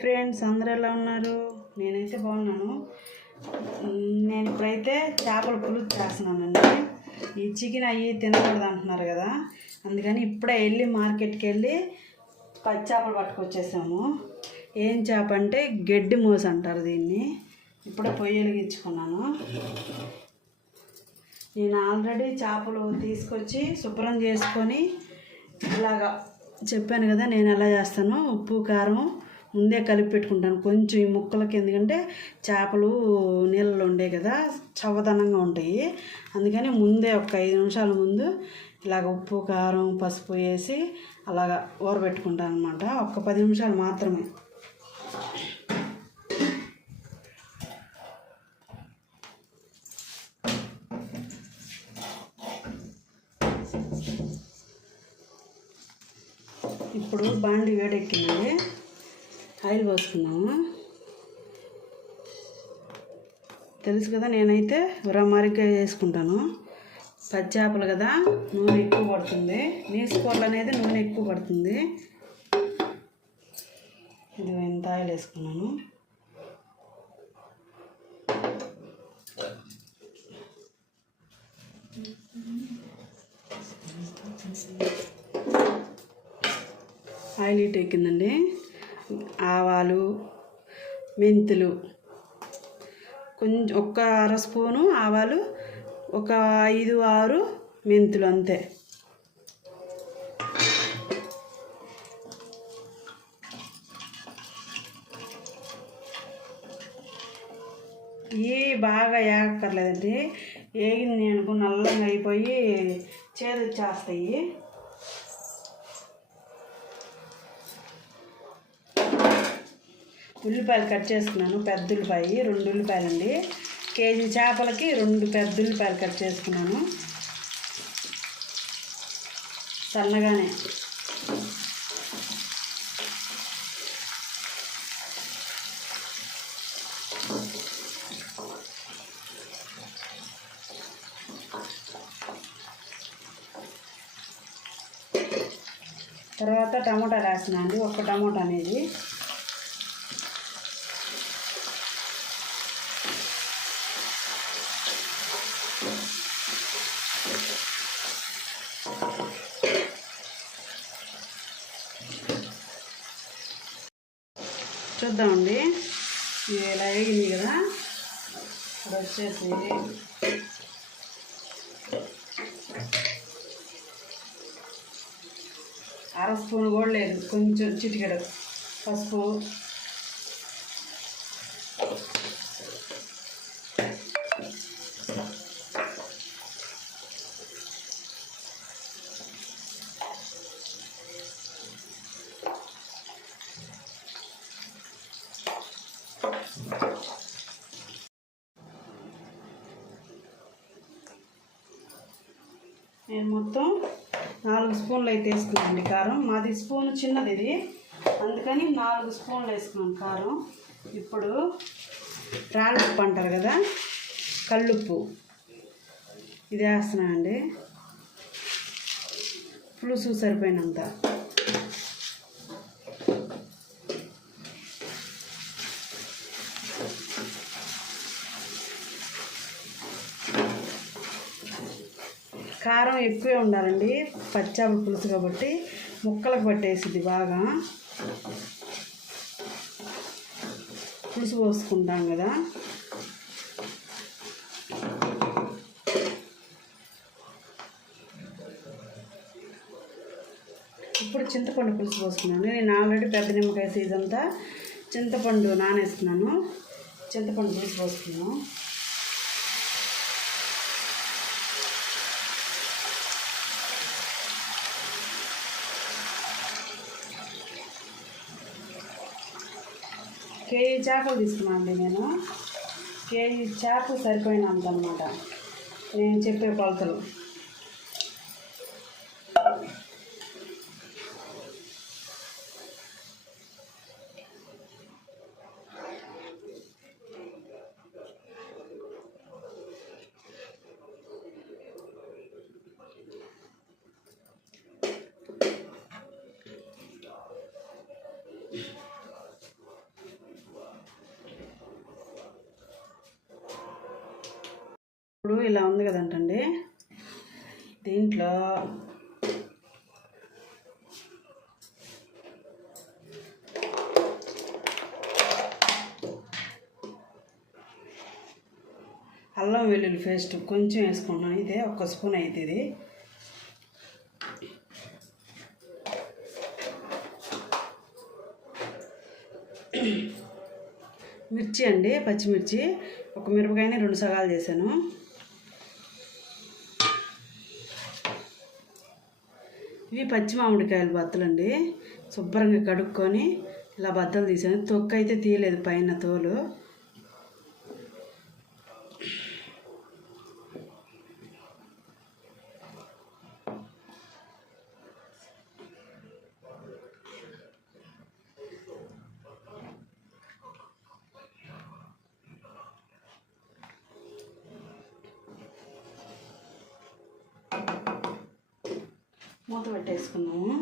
Friends అందరూ ఎలా ఉన్నారు? నేనైతే బాగున్నాను. నేను ఇప్పుడైతే చేపల పులుసు చేస్తున్నానండి. ఈ చికెన్ అవి తినకూడదు అంటున్నారు కదా, అందుకని ఇప్పుడే వెళ్ళి మార్కెట్కి వెళ్ళి పచ్చి చేపలు పట్టుకొచ్చేసాము. ఏం చేప అంటే గడ్డి మోస అంటారు దీన్ని. ఇప్పుడే పొయ్యి వెలిగించుకున్నాను. నేను ఆల్రెడీ చేపలు తీసుకొచ్చి శుభ్రం చేసుకొని ఇలాగా చెప్పాను కదా నేను ఎలా చేస్తాను. ఉప్పు కారం ముందే కలిపి పెట్టుకుంటాను కొంచెం ఈ ముక్కలకి, ఎందుకంటే చేపలు నీళ్ళలో ఉండే కదా చవదనంగా ఉంటాయి. అందుకని ముందే ఒక 5 నిమిషాల ముందు ఇలాగ ఉప్పు కారం పసుపు వేసి అలాగా ఊరబెట్టుకుంటాను అనమాట. ఒక 10 నిమిషాలు మాత్రమే. ఇప్పుడు బాండి వేడెక్కింది, ఆయిల్ పోసుకున్నాము. తెలుసు కదా నేనైతే ఉరమారిగ్గా చేసుకుంటాను. పచ్చి చేపలు కదా నూనె ఎక్కువ పడుతుంది, నీసు కూరలు అనేది నూనె ఎక్కువ పడుతుంది. ఇది ఎంత ఆయిల్ వేసుకున్నాను. ఆయిల్ హీట్ ఎక్కిందండి. ఆవాలు మెంతులు కొంచెం ఒక 1/2 స్పూను ఆవాలు, ఒక 5-6 మెంతులు అంతే. ఇవి బాగా ఏగక్కర్లేదండి, ఏగింది అనుకో నల్లంగా అయిపోయి చేదు వచ్చేస్తాయి. ఉల్లిపాయలు కట్ చేసుకున్నాను, పెద్ద ఉల్లిపాయ 2 ఉల్లిపాయలు అండి. కేజీ చేపలకి 2 పెద్ద ఉల్లిపాయలు కట్ చేసుకున్నాను సన్నగానే. తర్వాత టమోటా వేస్తున్నాను అండి, 1 టమోటా అనేది. చూద్దామండి, ఇవి ఇలా వేగింది కదా. ఇప్పుడు వచ్చేసి 1/2 స్పూన్ కూడా లేదు, కొంచెం చిటికెడు పసుపు, నేను మొత్తం 4 స్పూన్లు అయితే వేసుకున్నానండి కారం. మాది స్పూన్ చిన్నది ఇది, అందుకని 4 స్పూన్లు వేసుకున్నాను కారం. ఇప్పుడు రాళ్ళుప్పు అంటారు కదా, కల్లుప్పు ఇది వేస్తున్నానండి, పులుసు సరిపోయినంత. కారం ఎక్కువే ఉండాలండి, పచ్చాపల పులుసు కాబట్టి ముక్కలకు పట్టేసింది బాగా. పులుసు పోసుకుంటాం కదా. ఇప్పుడు చింతపండు పులుసు పోసుకున్నాను. నేను ఆల్రెడీ పెద్ద నిమ్మకాయ సైజ్ అంతా చింతపండు నానేస్తున్నాను. చింతపండు పులుసు పోసుకున్నాను. కేజీ చేపలు తీసుకున్నాను అండి నేను. కేజీ చేపలు సరిపోయినంత అన్నమాట నేను చెప్పే కొలతలు. ఇప్పుడు ఇలా ఉంది కదంటండి, దీంట్లో అల్లం వెల్లుల్లి పేస్ట్ కొంచెం వేసుకుంటున్నాను. ఇదే 1 స్పూన్ అవుతుంది. మిర్చి అండి, పచ్చిమిర్చి 1 మిరపకాయని 2 సగాలు చేశాను. ఇవి పచ్చి మామిడికాయలు బద్దలండి. శుభ్రంగా కడుక్కొని ఇలా బద్దలు తీసాను. తొక్కు అయితే తీయలేదు, పైన తోలు. మూత పెట్టేసుకున్నాము.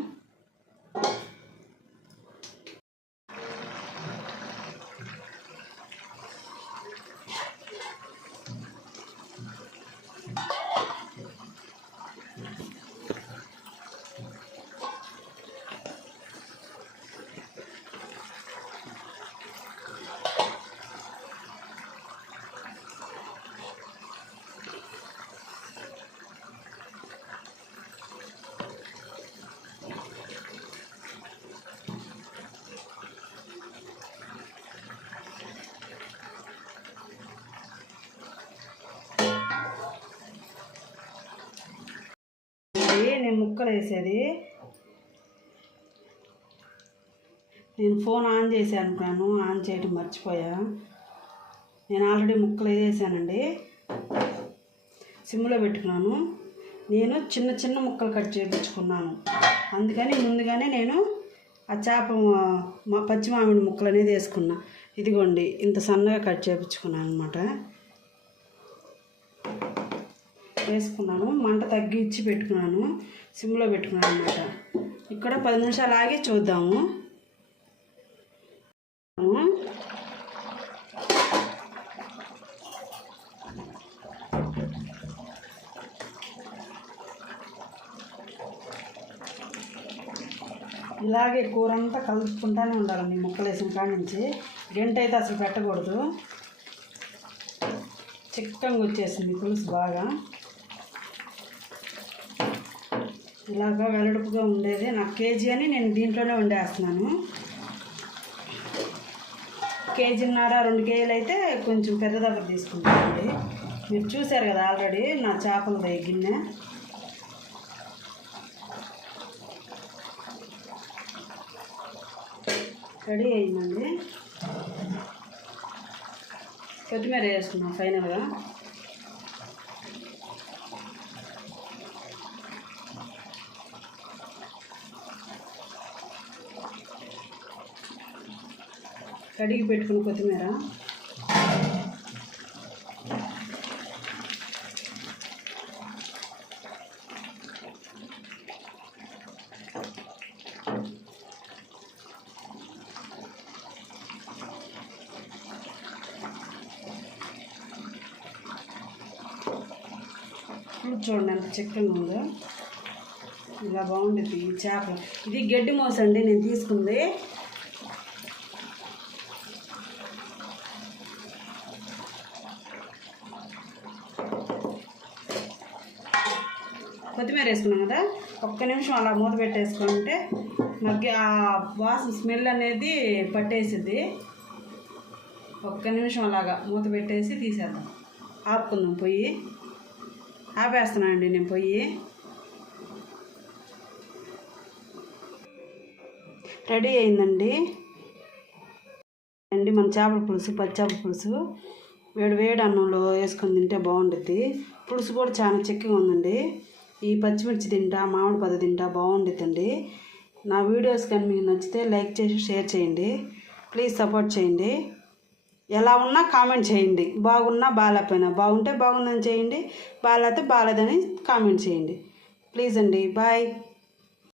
నేను ముక్కలు వేసేది, నేను ఫోన్ ఆన్ చేశాను అనుకున్నాను, ఆన్ చేయడం మర్చిపోయా. నేను ఆల్రెడీ ముక్కలు వేసేసానండి, సిమ్లో పెట్టుకున్నాను. నేను చిన్న చిన్న ముక్కలు కట్ చేయించుకున్నాను, అందుకని ముందుగానే నేను ఆ పచ్చి మామిడి ముక్కలు అనేది వేసుకున్నా. ఇదిగోండి, ఇంత సన్నగా కట్ చేయించుకున్నాను అనమాట. వేసుకున్నాను, మంట తగ్గించి పెట్టుకున్నాను, సిమ్లో పెట్టుకున్నాను అనమాట. ఇక్కడ 10 నిమిషాలు ఆగి చూద్దాము. ఇలాగే కూర అంతా కలుపుకుంటూనే ఉండాలండి. ముక్కలు వేసిన కాడ నుంచి గంట అయితే అసలు పెట్టకూడదు. చిక్కగా వచ్చేసింది పులుసు బాగా. ఇలాగా వెల్లడుపుగా ఉండేది నాకు కేజీ అని నేను దీంట్లోనే వండేస్తున్నాను. 1.5 కేజీన్నర 2 కేజీలు అయితే కొంచెం పెద్ద దగ్గర తీసుకుంటానండి. మీరు చూశారు కదా ఆల్రెడీ నా చేపల గిన్నె. రెడీ అయిందండి. కొత్తిమీర వేసుకున్నాం ఫైనల్గా. కడిగి పెట్టుకుని కొత్తిమీర, చూడండి ఎంత చిక్కగా ఉందో. ఇలా బాగుంటుంది ఈ చేప. ఇది గడ్డి మోస అండి నేను తీసుకుంది. కొత్తిమీర వేసుకున్నాం కదా, 1 నిమిషం అలా మూత పెట్టేసుకుంటే మగ్గి ఆ వాసన స్మెల్ అనేది పట్టేసిద్ది. 1 నిమిషం అలాగా మూత పెట్టేసి తీసేద్దాం. ఆపుకుందాం పొయ్యి. ఆపేస్తున్నానండి నేను పొయ్యి. రెడీ అయిందండి మన చేపల పులుసు, పచ్చేపల పులుసు. వేడి వేడి అన్నంలో వేసుకొని తింటే బాగుంటుంది. పులుసు కూడా చాలా చిక్కగా ఉందండి. ఈ పచ్చిమిర్చి తింటా, మామిడి పద తింటా బాగుంటుందండి. నా వీడియోస్ కానీ మీకు నచ్చితే లైక్ చేసి షేర్ చేయండి. ప్లీజ్ సపోర్ట్ చేయండి. ఎలా ఉన్నా కామెంట్ చేయండి. బాగున్నా బాగాలేకపోయినా, బాగుంటే బాగుందని చేయండి, బాగాలేకపోతే బాగాలేదని కామెంట్ చేయండి. ప్లీజ్ అండి. బాయ్.